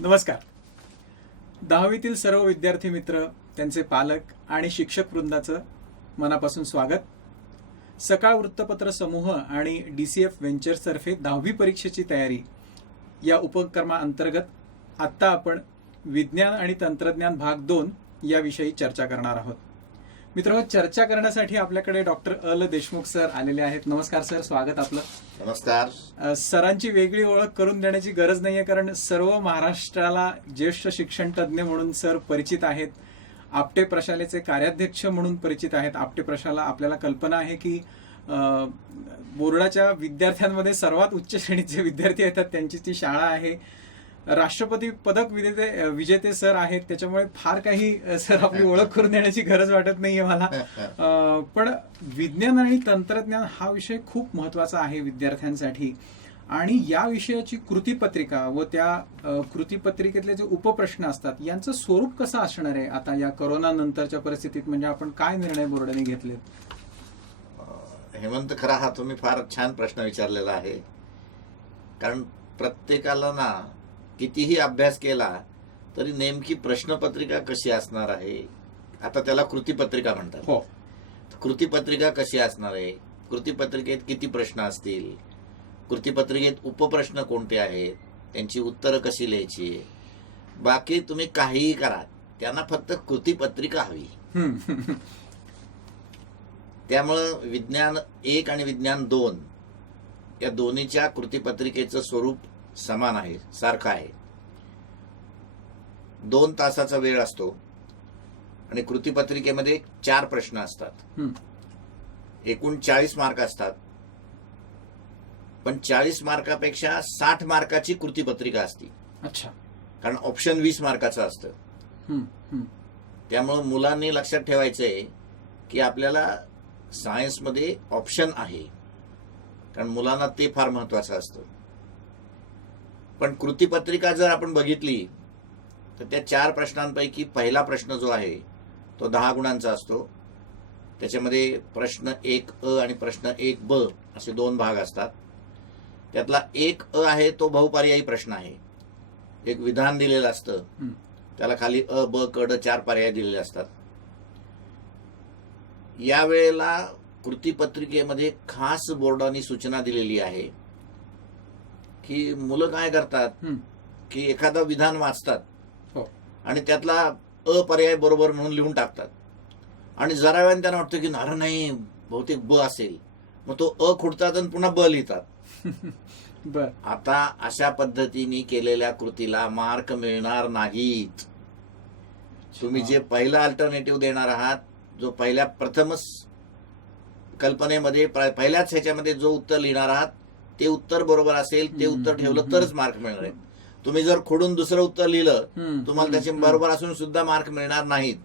नमस्कार. 10वीतील सर्व विद्यार्थी मित्र, त्यांचे पालक आणि शिक्षक वृंदाचं मनापासून स्वागत. सकाळ वृत्तपत्र समूह आणि DCF व्हेंचर्सतर्फे 10वी परीक्षेची तयारी या उपक्रमाअंतर्गत आत्ता आपण विज्ञान आणि तंत्रज्ञान भाग 2 याविषयी चर्चा करणार आहोत. मित्रांनो, चर्चा करण्यासाठी आपल्याकडे डॉक्टर अल देशमुख सर आलेले आहेत. नमस्कार सर, स्वागत आपलं. नमस्कार. सरांची वेगळी ओळख करून देण्याची गरज नाहीये, कारण सर्व महाराष्ट्राला ज्येष्ठ शिक्षण तज्ज्ञ म्हणून सर परिचित आहेत. आपटे प्रशालेचे कार्याध्यक्ष म्हणून परिचित आहेत. आपटे प्रशाला आपल्याला कल्पना आहे की बोर्डाच्या विद्यार्थ्यांमध्ये सर्वात उच्च श्रेणीचे विद्यार्थी येतात, त्यांची ती शाळा आहे. राष्ट्रपती पदक विजेते सर आहेत, त्याच्यामुळे फार काही सर आपली ओळख करून देण्याची गरज वाटत नाहीये मला. पण विज्ञान आणि तंत्रज्ञान हा विषय खूप महत्वाचा आहे विद्यार्थ्यांसाठी, आणि या विषयाची कृतीपत्रिका व त्या कृतीपत्रिकेतले जे उपप्रश्न असतात यांचं स्वरूप कसं असणार आहे आता या कोरोना नंतरच्या परिस्थितीत? म्हणजे आपण काय निर्णय बोर्डाने घेतलेत? हेमंत, खरा हा तुम्ही फार छान प्रश्न विचारलेला आहे. कारण प्रत्येकाला ना कितीही अभ्यास केला तरी नेमकी प्रश्नपत्रिका कशी असणार आहे, आता त्याला कृतीपत्रिका म्हणतात. हो, कृतीपत्रिका कशी असणार आहे, कृतीपत्रिकेत किती प्रश्न असतील, कृतीपत्रिकेत उपप्रश्न कोणते आहेत, त्यांची उत्तरं कशी लिहायची, बाकी तुम्ही काहीही करा, त्यांना फक्त कृतीपत्रिका हवी. त्यामुळं विज्ञान 1 आणि विज्ञान 2 या दोन्हीच्या कृतीपत्रिकेचं स्वरूप समान आहे, सारखं आहे. 2 तासाचा वेळ असतो आणि कृतीपत्रिकेमध्ये 4 प्रश्न असतात. एकूण 40 मार्क असतात, पण 40 मार्कापेक्षा 60 मार्काची कृतीपत्रिका असते. अच्छा. कारण ऑप्शन 20 मार्काचं असतं. त्यामुळं मुलांनी लक्षात ठेवायचंय की आपल्याला सायन्समध्ये ऑप्शन आहे, कारण मुलांना ते फार महत्वाचं असतं. पण कृतीपत्रिका जर आपण बघितली तर त्या 4 प्रश्नांपैकी पहिला प्रश्न जो आहे तो 10 गुणांचा असतो. त्याच्यामध्ये प्रश्न 1 आणि प्रश्न 1 असे 2 भाग असतात. त्यातला 1 आहे तो बहुपर्यायी प्रश्न आहे. एक विधान दिलेलं असतं, त्याला खाली अ, ब, क, ड 4 पर्याय दिलेले असतात. यावेळेला कृतीपत्रिकेमध्ये खास बोर्डाने सूचना दिलेली आहे की मुलं काय करतात की एखादं विधान वाचतात आणि त्यातला अ पर्याय बरोबर म्हणून लिहून टाकतात, आणि जरा वेळाने त्यांना वाटतं की नाही, बहुतेक ब असेल, मग तो अ खुडतात आणि पुन्हा ब लिहितात. आता अशा पद्धतीने केलेल्या कृतीला मार्क मिळणार नाहीत. तुम्ही जे पहिला अल्टरनेटिव्ह देणार आहात, जो प्रथमच कल्पनेमध्ये पहिल्याच ह्याच्यामध्ये जो उत्तर लिहिणार आहात ते उत्तर बरोबर असेल, ते उत्तर ठेवलं तरच मार्क मिळणार आहे. तुम्ही जर खोडून दुसरं उत्तर लिहिलं, तुम्हाला त्याचे बरोबर असून सुद्धा मार्क मिळणार नाहीत.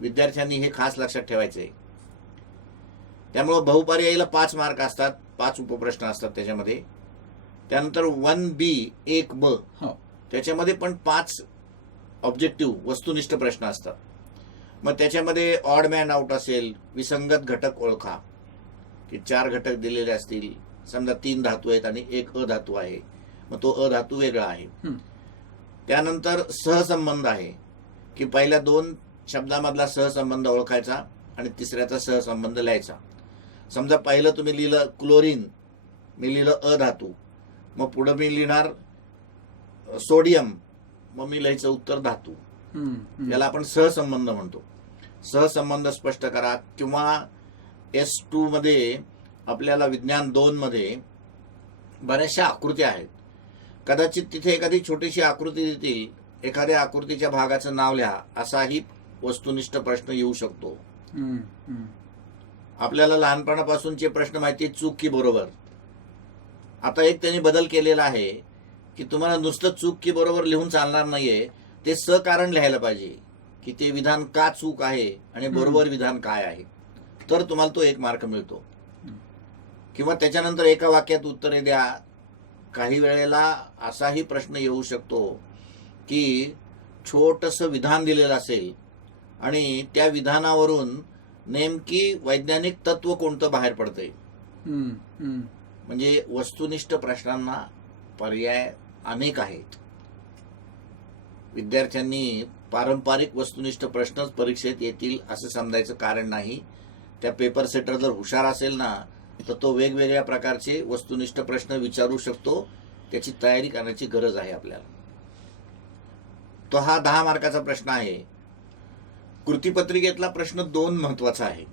विद्यार्थ्यांनी हे खास लक्षात ठेवायचंय. त्यामुळे बहुपर्यायीला 5 मार्क असतात, 5 उपप्रश्न असतात त्याच्यामध्ये. त्यानंतर 1B 1B त्याच्यामध्ये पण 5 ऑब्जेक्टिव्ह वस्तुनिष्ठ प्रश्न असतात. मग त्याच्यामध्ये ऑड मॅन आउट असेल, विसंगत घटक ओळखा, की 4 घटक दिलेले असतील, समजा 3 धातू आहेत आणि 1 अधातू आहे, मग तो अधातू वेगळा आहे. त्यानंतर सहसंबंध आहे, की पहिल्या 2 शब्दामधला सहसंबंध ओळखायचा आणि तिसऱ्याचा सहसंबंध लिहायचा. समजा पहिलं तुम्ही लिहिलं क्लोरीन, मी लिहिलं अधातू, मग पुढे मी लिहिणार सोडियम, मग मी लिहायचं उत्तर धातू. याला आपण सहसंबंध म्हणतो. सहसंबंध स्पष्ट करा. किंवा S2 मध्ये आपल्याला विज्ञान 2 मध्ये बऱ्याचशा आकृत्या आहेत. कदाचित तिथे एखादी छोटीशी आकृती देतील, एखाद्या आकृतीच्या भागाचं नाव लिहा, असाही वस्तुनिष्ठ प्रश्न येऊ शकतो. आपल्याला लहानपणापासूनचे प्रश्न माहिती, चूक की बरोबर. आता एक त्यांनी बदल केलेला आहे की तुम्हाला नुसतं चूक की बरोबर लिहून चालणार नाहीये, ते सकारण लिहायला पाहिजे की ते विधान का चूक आहे आणि बरोबर विधान काय आहे, तर तुम्हाला तो 1 मार्क मिळतो. किंवा त्याच्यानंतर एका वाक्यात उत्तरे द्या. काही वेळेला असाही प्रश्न येऊ शकतो की छोटंसं विधान दिलेलं असेल आणि त्या विधानावरून नेमकी वैज्ञानिक तत्व कोणतं बाहेर पडतंय. म्हणजे वस्तुनिष्ठ प्रश्नांना पर्याय अनेक आहेत. विद्यार्थ्यांनी पारंपरिक वस्तुनिष्ठ प्रश्नच परीक्षेत येतील असं समजायचं कारण नाही. त्या पेपर सेटर जर हुशार असेल ना तर तो वेगवेगळ्या प्रकारचे वस्तुनिष्ठ प्रश्न विचारू शकतो. त्याची तयारी करण्याची गरज आहे आपल्याला. तो हा 10 मार्काचा प्रश्न आहे. कृतीपत्रिकेतला प्रश्न 2 महत्वाचा आहे.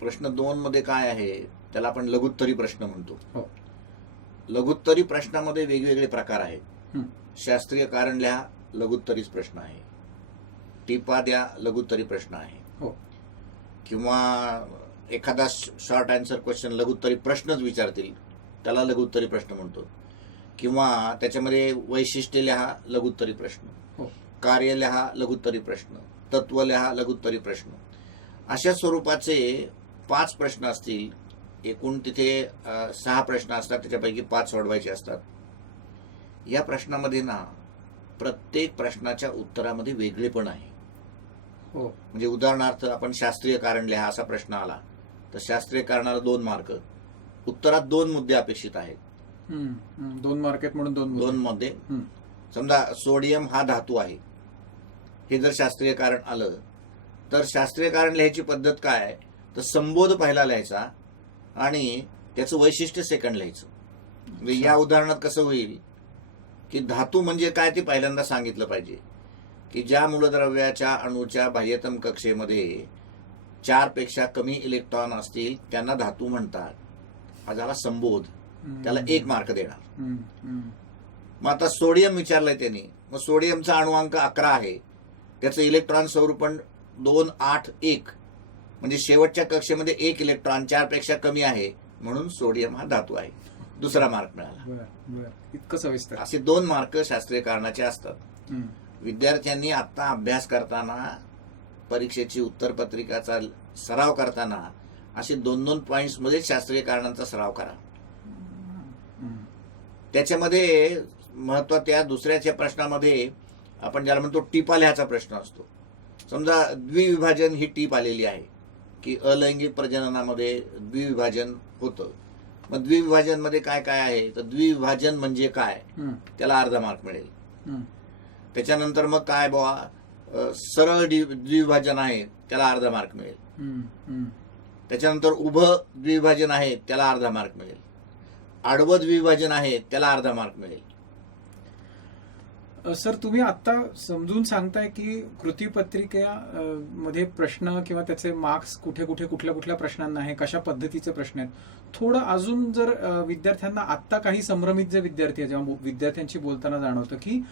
प्रश्न 2 मध्ये काय आहे, त्याला आपण लघुत्तरी प्रश्न म्हणतो. लघुत्तरी प्रश्नामध्ये वेगवेगळे प्रकार आहेत. शास्त्रीय कारण लिहा, लघुत्तरीच प्रश्न आहे. टिपा द्या, लघुत्तरी प्रश्न आहे. किंवा एखादा शॉर्ट आन्सर क्वेश्चन लघुत्तरी प्रश्नच विचारतील, त्याला लघुत्तरी प्रश्न म्हणतो. किंवा त्याच्यामध्ये वैशिष्ट्य लिहा, लघुत्तरी प्रश्न. कार्य लिहा, लघुत्तरी प्रश्न. तत्व लिहा, लघुत्तरी प्रश्न. अशा स्वरूपाचे 5 प्रश्न असतील. एकूण तिथे 6 प्रश्न असतात, त्याच्यापैकी 5 सोडवायचे असतात. या प्रश्नामध्ये ना प्रत्येक प्रश्नाच्या उत्तरामध्ये वेगळेपण आहे. म्हणजे उदाहरणार्थ आपण शास्त्रीय कारण लिहा असा प्रश्न आला तर शास्त्रीय कारणाला 2 मार्क, उत्तरात 2 मुद्दे अपेक्षित आहेत. 2 मार्क आहेत म्हणून 2 मध्ये समजा सोडियम हा धातू आहे, हे जर शास्त्रीय कारण आलं तर शास्त्रीय कारण लिहायची पद्धत काय, तर संबोध पहिला लिहायचा आणि त्याचं वैशिष्ट्य सेकंड लिहायचं. म्हणजे या उदाहरणात कसं होईल की धातू म्हणजे काय ते पहिल्यांदा सांगितलं पाहिजे, की ज्या मूलद्रव्याच्या अणूच्या बाह्यतम कक्षेमध्ये 4 पेक्षा कमी इलेक्ट्रॉन असतील त्यांना धातू म्हणतात. हा झाला संबोध, त्याला 1 मार्क देणार. मग आता सोडियम विचारलंय त्यांनी, मग सोडियमचा अणुअंक 11 आहे, त्याचं इलेक्ट्रॉन स्वरूपण 2, 8, 1, म्हणजे शेवटच्या कक्षेमध्ये 1 इलेक्ट्रॉन 4 पेक्षा कमी आहे म्हणून सोडियम हा धातू आहे. 2रा मार्क मिळाला. इतकं सविस्तर. असे 2 मार्क शास्त्रीय कारणाचे असतात. विद्यार्थ्यांनी आता अभ्यास करताना, परीक्षेची उत्तरपत्रिकाचा सराव करताना असे 2-2 पॉइंट्स मध्ये शास्त्रीय कारणांचा सराव करा. त्याच्यामध्ये महत्वाच्या दुसऱ्याच्या प्रश्नामध्ये आपण ज्याला म्हणतो टिपा लिहायचा प्रश्न असतो. समजा द्विविभाजन ही टीप आलेली आहे की अलैंगिक प्रजननामध्ये द्विविभाजन होतं. मग द्विविभाजन मध्ये काय काय आहे, तर द्विविभाजन म्हणजे काय, त्याला अर्धा मार्क मिळेल. त्याच्यानंतर मग काय बुवा सरळ द्विविभाजन आहे, त्याला अर्धा मार्क मिळेल. त्याच्यानंतर उभं द्विविभाजन आहे, त्याला अर्धा मार्क मिळेल. आडवं द्विविभाजन आहे, त्याला अर्धा मार्क मिळेल. सर तुम्ही आता समजून सांगताय की कृतीपत्रिका मध्ये प्रश्न किंवा त्याचे मार्क्स कुठे कुठे कुठल्या कुठल्या प्रश्नांना आहे, कशा पद्धतीचे प्रश्न आहेत. थोडं अजून जर विद्यार्थ्यांना आत्ता काही संभ्रमित जे विद्यार्थी आहेत, जेव्हा विद्यार्थ्यांशी बोलताना जाणवतं की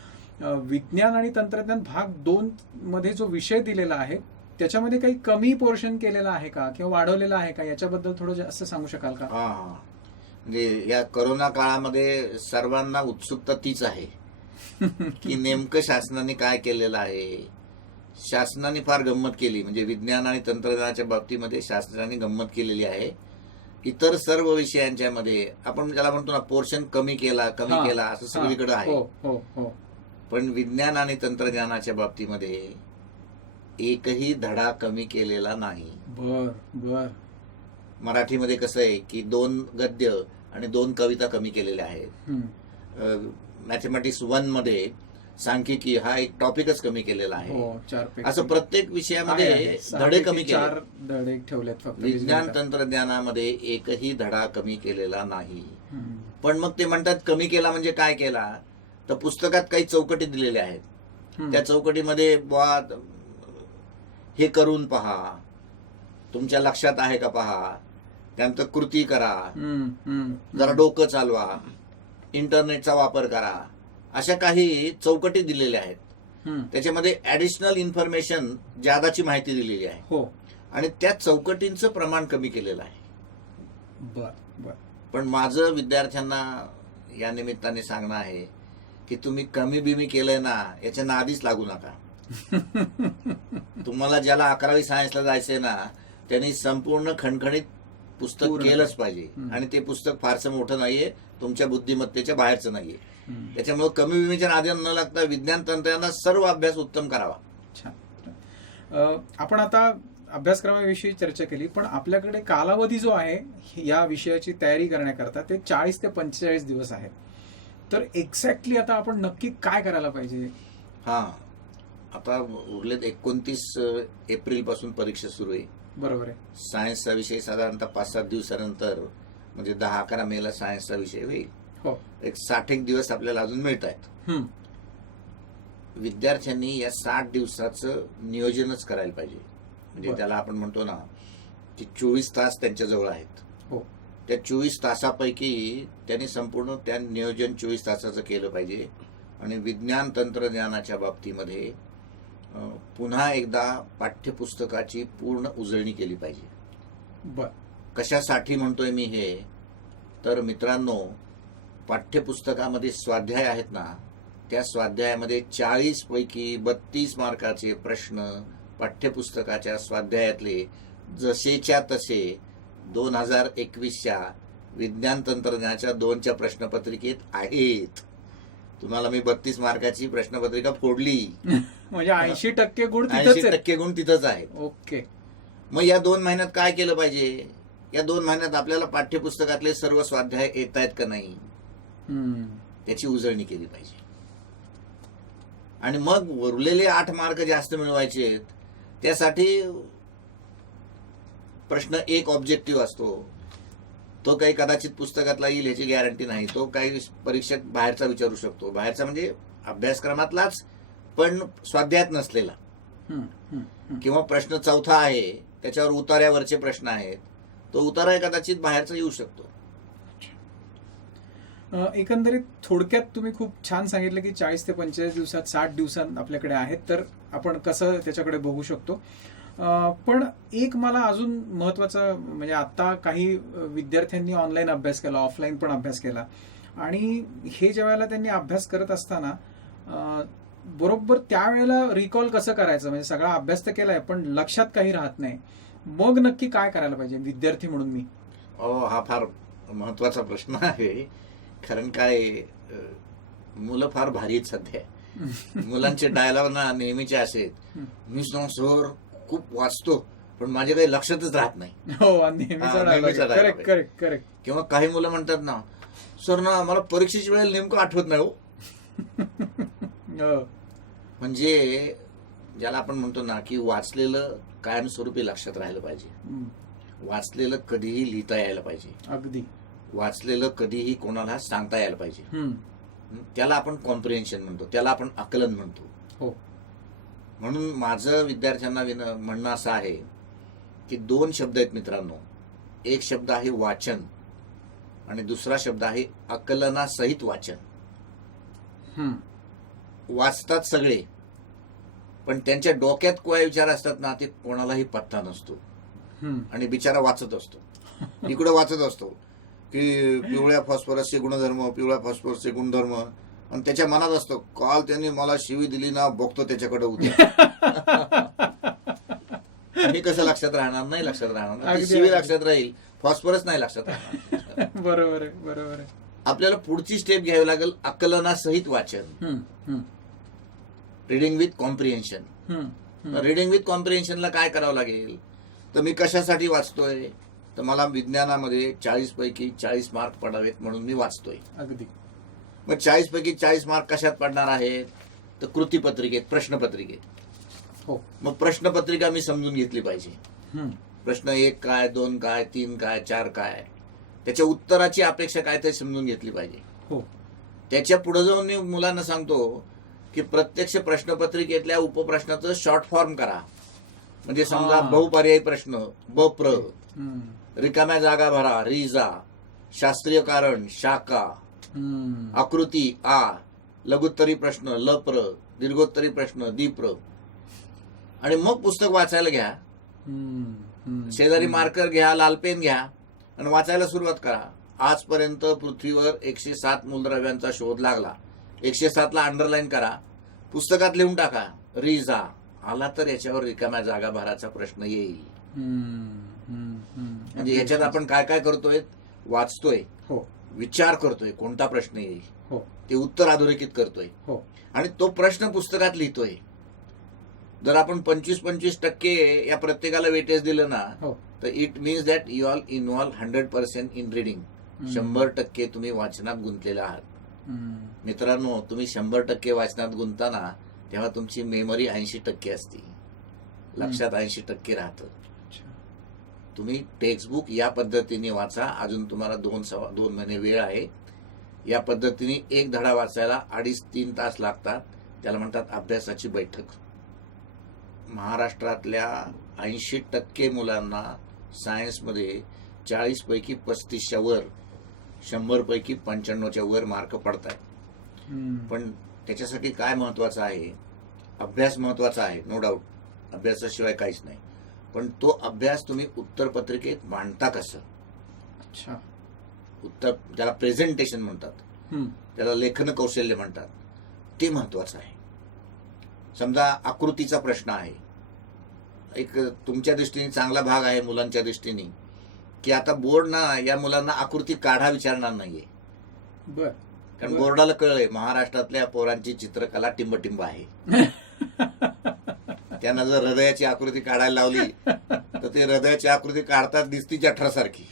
विज्ञान आणि तंत्रज्ञान भाग 2 मध्ये जो विषय दिलेला आहे त्याच्यामध्ये काही कमी पोर्शन केलेला आहे का किंवा वाढवलेला आहे का, याच्याबद्दल थोडं जास्त सांगू शकाल का? म्हणजे या कोरोना काळामध्ये सर्वांना उत्सुकता तीच आहे की नेमकं शासनाने काय केलेलं आहे. शासनाने फार गंमत केली, म्हणजे विज्ञान आणि तंत्रज्ञानाच्या बाबतीमध्ये शासनाने गंमत केलेली आहे. इतर सर्व विषयांच्या मध्ये आपण ज्याला म्हणतो ना पोर्शन कमी केला असं सगळीकडे आहे. पण विज्ञान आणि तंत्रज्ञानाच्या बाबतीमध्ये एकही धडा कमी केलेला नाही. बर. मराठीमध्ये कसं आहे की 2 गद्य आणि 2 कविता कमी केलेल्या आहेत. मॅथमॅटिक्स 1 मध्ये सांख्यिकी हा एक टॉपिकच कमी केलेला आहे. असं प्रत्येक विषयामध्ये धडे कमी ठेवलेत. विज्ञान तंत्रज्ञानामध्ये एकही धडा कमी केलेला नाही. पण मग ते म्हणतात कमी केला म्हणजे काय केला, तर पुस्तकात काही चौकटी दिलेल्या आहेत. त्या चौकटीमध्ये बुवा हे करून पहा, तुमच्या लक्षात आहे का पहा, त्यानंतर कृती करा, जरा डोकं चालवा, इंटरनेटचा वापर करा, अशा काही चौकटी दिलेल्या आहेत. त्याच्यामध्ये ऍडिशनल इन्फॉर्मेशन ज्यादाची माहिती दिलेली आहे आणि त्या चौकटींचं प्रमाण कमी केलेलं आहे. पण माझं विद्यार्थ्यांना या निमित्ताने सांगणं आहे की तुम्ही कमी बिमी केलंय ना याच्या नादीच लागू नका. तुम्हाला ज्याला 11वी सायन्सला जायचंय ना त्यांनी संपूर्ण खणखणीत पुस्तक केलंच पाहिजे. आणि ते पुस्तक फारसं मोठं नाहीये, तुमच्या बुद्धिमत्तेच्या बाहेरचं नाहीये. त्याच्यामुळे कमी बिमीच्या नादी न लागता विज्ञान तंत्रज्ञानाचा सर्व अभ्यास उत्तम करावा. आपण आता अभ्यासक्रमाविषयी चर्चा केली, पण आपल्याकडे कालावधी जो आहे या विषयाची तयारी करण्याकरता ते 40 ते 45 दिवस आहेत. तर एक्झॅक्टली आता आपण नक्की काय करायला पाहिजे? हा, आता उरलेत 29 एप्रिल पासून परीक्षा सुरू आहे. बरोबर आहे. सायन्सचा विषय साधारणतः 5-7 दिवसानंतर म्हणजे 10-11 मेला सायन्सचा विषय होईल. हो. एक 60 दिवस आपल्याला अजून मिळत आहेत. विद्यार्थ्यांनी या 60 दिवसाचं नियोजनच करायला पाहिजे. म्हणजे त्याला आपण म्हणतो ना की 24 तास त्यांच्या जवळ आहेत. हो. त्या 24 तासापैकी त्यांनी संपूर्ण त्या नियोजन 24 तासाचं केलं पाहिजे. आणि विज्ञान तंत्रज्ञानाच्या बाबतीमध्ये पुन्हा एकदा पाठ्यपुस्तकाची पूर्ण उजळणी केली पाहिजे. कशासाठी म्हणतोय मी हे, तर मित्रांनो, पाठ्यपुस्तकामध्ये स्वाध्याय आहेत ना, त्या स्वाध्यायामध्ये 40 पैकी 32 मार्काचे प्रश्न पाठ्यपुस्तकाच्या स्वाध्यायातले जसेच्या तसे 2021च्या विज्ञान तंत्रज्ञानाच्या 2च्या प्रश्नपत्रिकेत आहेत. तुम्हाला मी 32 मार्काची प्रश्नपत्रिका फोडली म्हणजे 80% गुण 80% गुण तिथंच आहेत. ओके. मग या 2 महिन्यात काय केलं पाहिजे? या 2 महिन्यात आपल्याला पाठ्यपुस्तकातले सर्व स्वाध्याय येत आहेत का नाही त्याची उजळणी केली पाहिजे. आणि मग उरलेले 8 मार्क जास्त मिळवायचे, त्यासाठी प्रश्न 1 ऑब्जेक्टिव्ह असतो. तो काही कदाचित पुस्तकातला येईल याची गॅरंटी नाही. तो काही परीक्षक बाहेरचा विचारू शकतो. बाहेरचा म्हणजे अभ्यासक्रमातलाच पण स्वाध्यायात नसलेला. किंवा प्रश्न 4था आहे, त्याच्यावर उतार्यावरचे प्रश्न आहेत, तो उतारा कदाचित बाहेरचा येऊ शकतो. एकंदरीत थोडक्यात तुम्ही खूप छान सांगितलं की 40 ते 45 दिवसात 60 दिवसात आपल्याकडे आहेत, तर आपण कसं त्याच्याकडे बघू शकतो. पण एक मला अजून महत्वाचं म्हणजे आता काही विद्यार्थ्यांनी ऑनलाईन अभ्यास केला, ऑफलाईन पण अभ्यास केला, आणि हे ज्या वेळेला त्यांनी अभ्यास करत असताना बरोबर त्यावेळेला रिकॉल कसं करायचं, म्हणजे सगळा अभ्यास तर केलाय पण लक्षात काही राहत नाही, मग नक्की काय करायला पाहिजे विद्यार्थी म्हणून मी? हा फार महत्वाचा प्रश्न आहे. कारण काय, मुलं फार भारी आहेत सध्या. मुलांचे डायलॉग ना नेहमीचे असे, मी सर खूप वाचतो पण माझे काही लक्षातच राहत नाही. हो, नेहमीचा करेक्ट करेक्ट करेक्ट. किंवा काही मुलं म्हणतात ना, सर ना मला परीक्षेच्या वेळेला नेमकं आठवत नाही हो. म्हणजे ज्याला आपण म्हणतो ना की वाचलेलं कायमस्वरूपी लक्षात राहिलं पाहिजे. वाचलेलं कधीही लिहिता यायला पाहिजे. अगदी. वाचलेलं कधीही कोणाला सांगता यायला पाहिजे. त्याला आपण कॉम्प्रिहेन्शन म्हणतो, त्याला आपण आकलन म्हणतो. हो. म्हणून माझं विद्यार्थ्यांना म्हणणं असं आहे की 2 शब्द आहेत मित्रांनो. एक शब्द आहे वाचन आणि दुसरा शब्द आहे आकलनासहित वाचन. वाचतात सगळे, पण त्यांच्या डोक्यात काय विचार असतात ना ते कोणालाही पत्ता नसतो. आणि बिचारा वाचत असतो, इकडे वाचत असतो की पिवळ्या फॉस्फरसचे गुणधर्म, पिवळ्या फॉस्फरसचे गुणधर्म, आणि त्याच्या मनात असतो काल त्यांनी मला शिवी दिली ना, बघतो त्याच्याकडे उद्या. हे कसं लक्षात राहणार? नाही लक्षात राहणार. शिवी लक्षात राहील, फॉस्फरस नाही लक्षात राहणार. बरोबर आहे, बरोबर आहे. आपल्याला पुढची स्टेप घ्यावी लागेल, आकलनासहित वाचन, reading with comprehension. Reading with कॉम्प्रिहेन्शनला काय करावं लागेल, तर मी कशासाठी वाचतोय, तर मला विज्ञानामध्ये 40 पैकी 40 मार्क पडावेत म्हणून मी वाचतोय. अगदी. मग 40 पैकी 40 मार्क कशात पडणार आहेत, तर कृतीपत्रिकेत, प्रश्नपत्रिकेत. हो. मग प्रश्नपत्रिका मी समजून घेतली पाहिजे. प्रश्न 1 काय, 2 काय, 3 काय, 4 काय, त्याच्या उत्तराची अपेक्षा काय ते समजून घेतली पाहिजे. हो. त्याच्या पुढे जाऊन मी मुलांना सांगतो की प्रत्यक्ष प्रश्नपत्रिकेतल्या उपप्रश्नाचं शॉर्ट फॉर्म करा. म्हणजे समजा बहुपर्यायी प्रश्न बप्र, रिकाम्या जागा भरा रिजा, शास्त्रीय कारण शाका, आकृती आ, लघुत्तरी प्रश्न लप्र, दीर्घोत्तरी प्रश्न दीप्र. आणि मग पुस्तक वाचायला घ्या. शेजारी मार्कर घ्या, लालपेन घ्या आणि वाचायला सुरुवात करा. आजपर्यंत पृथ्वीवर 107 मूलद्रव्यांचा शोध लागला. 107ला अंडरलाईन करा, पुस्तकात लिहून टाका. रिजा आला तर याच्यावर रिकाम्या जागा भराचा प्रश्न येईल. म्हणजे याच्यात आपण काय काय करतोय, वाचतोय, विचार करतोय कोणता प्रश्न येईल, ते उत्तर अधोरेखित करतोय आणि तो प्रश्न पुस्तकात लिहितोय. जर आपण 25% या प्रत्येकाला वेटेज दिलं ना, तर it means that you all involve 100% in reading. 100% तुम्ही वाचनात गुंतलेला आहात. मित्रांनो, तुम्ही 100% वाचनात गुंतताना तेव्हा तुमची मेमरी 80% असते, लक्षात 80% राहतं. अच्छा. तुम्ही टेक्स्टबुक या पद्धतीने वाचा. अजून तुम्हाला 2 महिने वेळ आहे. या पद्धतीने एक धडा वाचायला 2.5-3 तास लागतात. त्याला म्हणतात अभ्यासाची बैठक. महाराष्ट्रातल्या 80% मुलांना सायन्समध्ये 40 पैकी 35च्या वर, 100 पैकी 95च्या वर मार्क पडतात. पण त्याच्यासाठी काय महत्वाचं आहे? अभ्यास महत्वाचा आहे, नो डाऊट. अभ्यासाशिवाय काहीच नाही. पण तो अभ्यास तुम्ही उत्तरपत्रिकेत मांडता कसं? अच्छा. त्याला प्रेझेंटेशन म्हणतात, त्याला लेखन कौशल्य म्हणतात. ते महत्वाचं आहे. समजा आकृतीचा प्रश्न आहे, एक तुमच्या दृष्टीने चांगला भाग आहे मुलांच्या दृष्टीने, की आता बोर्ड ना या मुलांना आकृती काढा विचारणार नाहीये. बर. कारण बोर्डाला कळलंय महाराष्ट्रातल्या पोरांची चित्रकला टिंबटिंब आहे. त्यांना जर हृदयाची आकृती काढायला लावली तर ते हृदयाची आकृती काढतात दिसती जठरासारखी.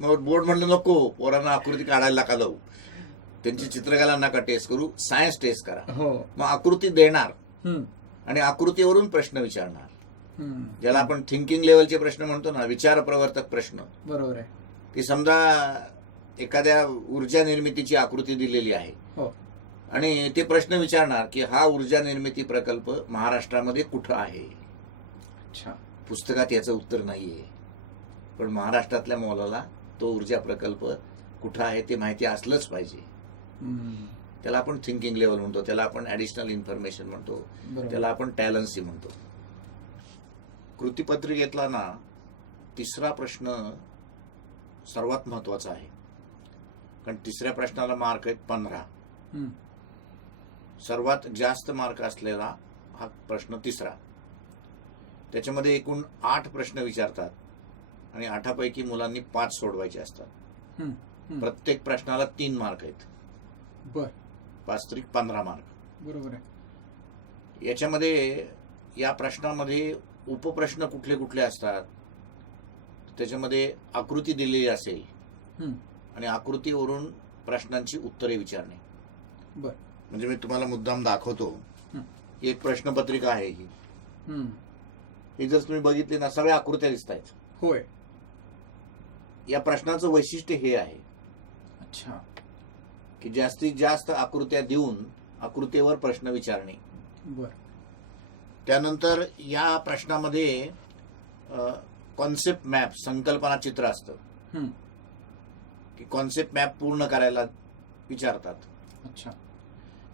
मग बोर्ड म्हणलं नको, पोरांना आकृती काढायला नका लावू, त्यांची चित्रकला नका टेस्ट करू, सायन्स टेस्ट करा. मग आकृती देणार आणि आकृतीवरून प्रश्न विचारणार, ज्याला आपण थिंकिंग लेवलचे प्रश्न म्हणतो ना, विचार प्रवर्तक प्रश्न. बरोबर आहे. की समजा एखाद्या ऊर्जा निर्मितीची आकृती दिलेली आहे आणि ते प्रश्न विचारणार की हा ऊर्जा निर्मिती प्रकल्प महाराष्ट्रामध्ये कुठं आहे. अच्छा. पुस्तकात याचं उत्तर नाहीये, पण महाराष्ट्रातल्या मुलाला तो ऊर्जा प्रकल्प कुठं आहे ते माहिती असलंच पाहिजे. त्याला आपण थिंकिंग लेवल म्हणतो, त्याला आपण ऍडिशनल इन्फॉर्मेशन म्हणतो, त्याला आपण टॅलन्सी म्हणतो. कृतीपत्रिकेतला ना 3रा प्रश्न सर्वात महत्वाचा आहे, कारण 3ऱ्या प्रश्नाला मार्क आहेत 15. सर्वात जास्त मार्क असलेला हा प्रश्न 3रा. त्याच्यामध्ये एकूण 8 प्रश्न विचारतात आणि 8पैकी मुलांनी 5 सोडवायचे असतात. प्रत्येक प्रश्नाला 3 मार्क आहेत. बर. 5-15 मार्क. बरोबर आहे. याच्यामध्ये या प्रश्नामध्ये उपप्रश्न कुठले कुठले असतात? त्याच्यामध्ये आकृती दिलेली असेल आणि आकृतीवरून प्रश्नांची उत्तरे विचारणे. बर. म्हणजे मी तुम्हाला मुद्दाम दाखवतो. एक प्रश्नपत्रिका आहे ही जर तुम्ही बघितली ना, सगळ्या आकृत्या दिसत आहेत. होय. या प्रश्नाचं वैशिष्ट्य हे आहे. अच्छा. की जास्तीत जास्त आकृत्या देऊन आकृतीवर प्रश्न विचारणे. बर. त्यानंतर या प्रश्नामध्ये कॉन्सेप्ट मॅप, संकल्पना चित्र असतं की कॉन्सेप्ट मॅप पूर्ण करायला विचारतात. अच्छा.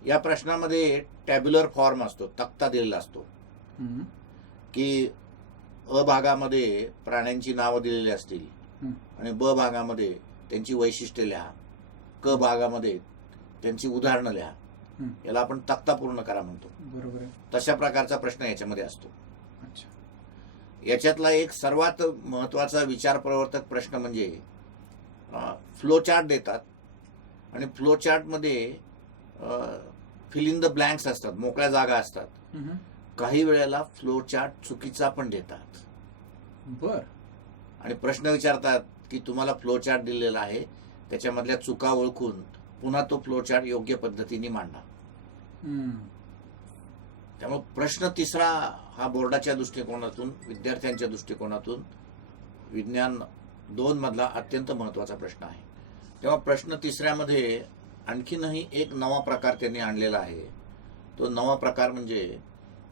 या प्रश्नामध्ये टॅब्युलर फॉर्म असतो, तक्ता दिलेला असतो की अ भागामध्ये प्राण्यांची नावं दिलेली असतील आणि ब भागामध्ये त्यांची वैशिष्ट्ये लिहा, क भागामध्ये त्यांची उदाहरणं लिहा. याला आपण तक्ता पूर्ण करा म्हणतो. बरोबर आहे. तशा प्रकारचा प्रश्न याच्यामध्ये असतो. अच्छा. याच्यातला एक सर्वात महत्वाचा विचार प्रवर्तक प्रश्न म्हणजे फ्लो चार्ट देतात आणि फ्लो चार्ट मध्ये फिल इन द ब्लँक्स असतात, मोकळ्या जागा असतात. काही वेळेला फ्लो चार्ट चुकीचा पण देतात. बर. आणि प्रश्न विचारतात की तुम्हाला फ्लो चार्ट दिलेला आहे, त्याच्यामधल्या चुका ओळखून पुन्हा तो फ्लो चार्ट योग्य पद्धतीने मांडा. त्यामुळे प्रश्न 3रा हा बोर्डाच्या दृष्टिकोनातून, विद्यार्थ्यांच्या दृष्टिकोनातून विज्ञान 2 मधला अत्यंत महत्वाचा प्रश्न आहे. तेव्हा प्रश्न 3ऱ्यामध्ये आणखीनही एक नवा प्रकार त्यांनी आणलेला आहे. तो नवा प्रकार म्हणजे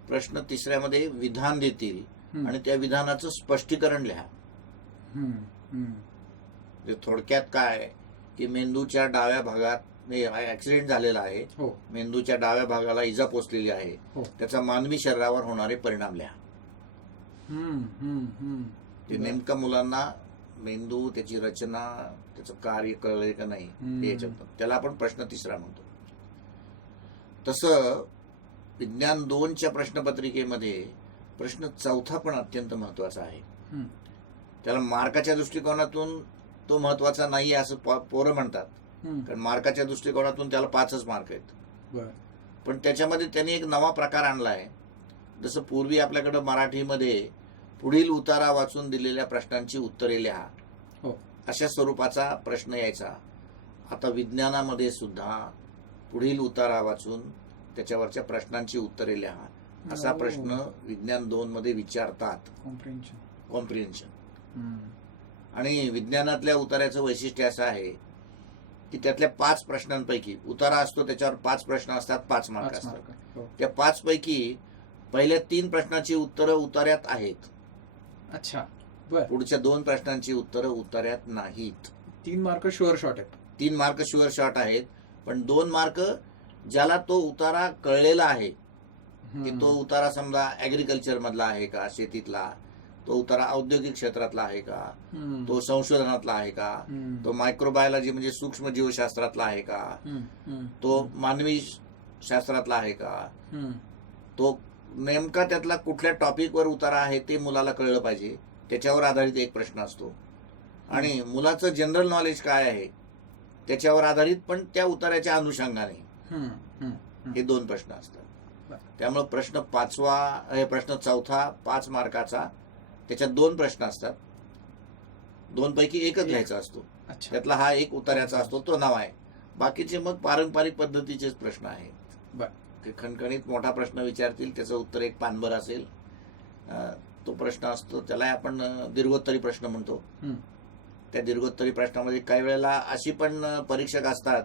प्रश्न 3ऱ्यामध्ये विधान देतील आणि त्या विधानाचं स्पष्टीकरण लिहा. थोडक्यात काय की मेंदूच्या डाव्या भागात ऍक्सिडेंट झालेला आहे, मेंदूच्या डाव्या भागाला इजा पोचलेली आहे, त्याचा मानवी शरीरावर होणारे परिणाम लिहा. ते नेमकं मुलांना मेंदू, त्याची रचना, त्याचं कार्य कळले का नाही हे याच्यात, त्याला आपण प्रश्न 3रा म्हणतो. तसं विज्ञान 2च्या प्रश्नपत्रिकेमध्ये प्रश्न 4था पण अत्यंत महत्वाचा आहे. त्याला मार्काच्या दृष्टिकोनातून तो महत्वाचा नाही असं पोरं म्हणतात, कारण मार्काच्या दृष्टिकोनातून त्याला 5च मार्क आहेत. पण त्याच्यामध्ये त्यांनी एक नवा प्रकार आणलाय. जसं पूर्वी आपल्याकडे मराठीमध्ये पुढील उतारा वाचून दिलेल्या प्रश्नांची उत्तरे लिहा, अशा स्वरूपाचा प्रश्न यायचा. आता विज्ञानामध्ये सुद्धा पुढील उतारा वाचून त्याच्यावरच्या प्रश्नांची उत्तरे लिहा असा प्रश्न विज्ञान 2 मध्ये विचारतात. कॉम्प्रिहेन्शन. आणि विज्ञानातल्या उतार्याचं वैशिष्ट्य असं आहे की त्यातल्या 5 प्रश्नांपैकी उतारा असतो, त्याच्यावर 5 प्रश्न असतात, 5 मार्क असतात. त्या 5 पैकी पहिल्या 3 प्रश्नाची उत्तरं उतार्यात आहेत. अच्छा. पुढच्या 2 प्रश्नांची उत्तरं उतार्यात नाहीत. 3 मार्क शुअर शॉट आहेत. 3 मार्क शुअर शॉट आहेत, पण 2 मार्क ज्याला तो उतारा कळलेला आहे, की तो उतारा समजा ऍग्रिकल्चर मधला आहे का, शेतीतला, तो उतारा औद्योगिक क्षेत्रातला आहे का, तो संशोधनातला आहे का, तो मायक्रोबायोलॉजी म्हणजे सूक्ष्म जीवशास्त्रातला आहे का, तो मानवी शास्त्रातला आहे का, तो नेमका त्यातला कुठल्या टॉपिकवर उतारा आहे ते मुलाला कळलं पाहिजे. त्याच्यावर आधारित एक प्रश्न असतो. आणि मुलाचं जनरल नॉलेज काय आहे त्याच्यावर आधारित पण त्या उतार्याच्या अनुषंगाने हे 2 प्रश्न असतात. त्यामुळे प्रश्न 4था 5 मार्काचा, त्याच्यात 2 प्रश्न असतात. 2 पैकी एकच घ्यायचा असतो. त्यातला हा एक उतार्याचा असतो, तो नाव आहे. बाकीचे मग पारंपरिक पद्धतीचेच प्रश्न आहेत. खणखणीत मोठा प्रश्न विचारतील, त्याचं उत्तर एक पानभर असेल, तो प्रश्न असतो, त्याला आपण दीर्घोत्तरी प्रश्न म्हणतो. त्या दीर्घोत्तरी प्रश्नामध्ये काही वेळेला अशी पण परीक्षक असतात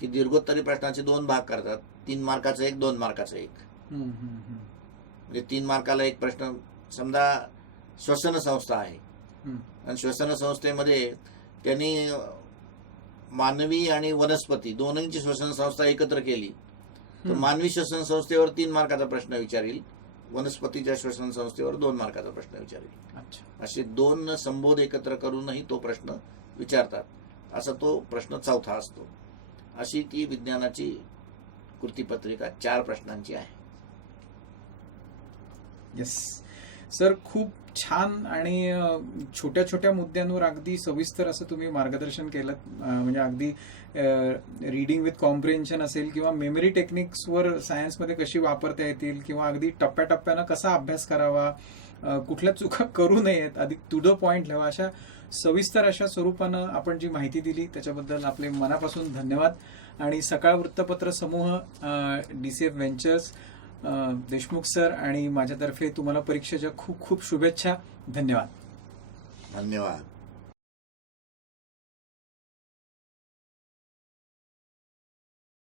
की दीर्घोत्तरी प्रश्नाचे 2 भाग करतात. 3 मार्काचा एक, 2 मार्काचा एक. म्हणजे 3 मार्काला एक प्रश्न, समजा श्वसन संस्था आहे आणि श्वसन संस्थेमध्ये त्यांनी मानवी आणि वनस्पती दोन्हींची श्वसन संस्था एकत्र केली तर मानवी श्वसन संस्थेवर 3 मार्काचा प्रश्न विचारील, वनस्पतीच्या श्वसन संस्थेवर 2 मार्काचा प्रश्न विचारेल. असे 2 संबोध एकत्र करूनही तो प्रश्न विचारतात. असा तो प्रश्न 4था असतो. अशी ती विज्ञानाची कृतीपत्रिका 4 प्रश्नांची आहे. येस सर, खूप छान आणि छोट्या छोट्या मुद्द्यांवर अगदी सविस्तर असं तुम्ही मार्गदर्शन केलं. म्हणजे अगदी रीडिंग विथ कॉम्प्रिहेन्शन असेल किंवा मेमरी टेक्निक्सवर सायन्समध्ये कशी वापरता येतील किंवा अगदी टप्प्याटप्प्यानं कसा अभ्यास करावा, कुठल्या चुका करू नयेत, अधिक टू द पॉइंट ठेवा, अशा सविस्तर अशा स्वरूपानं आपण जी माहिती दिली त्याच्याबद्दल आपले मनापासून धन्यवाद. आणि सकाळ वृत्तपत्र समूह, DCF व्हेंचर्स, देशमुख सर आणि माझ्यातर्फे तुम्हाला परीक्षेच्या खूप खूप शुभेच्छा. धन्यवाद. धन्यवाद.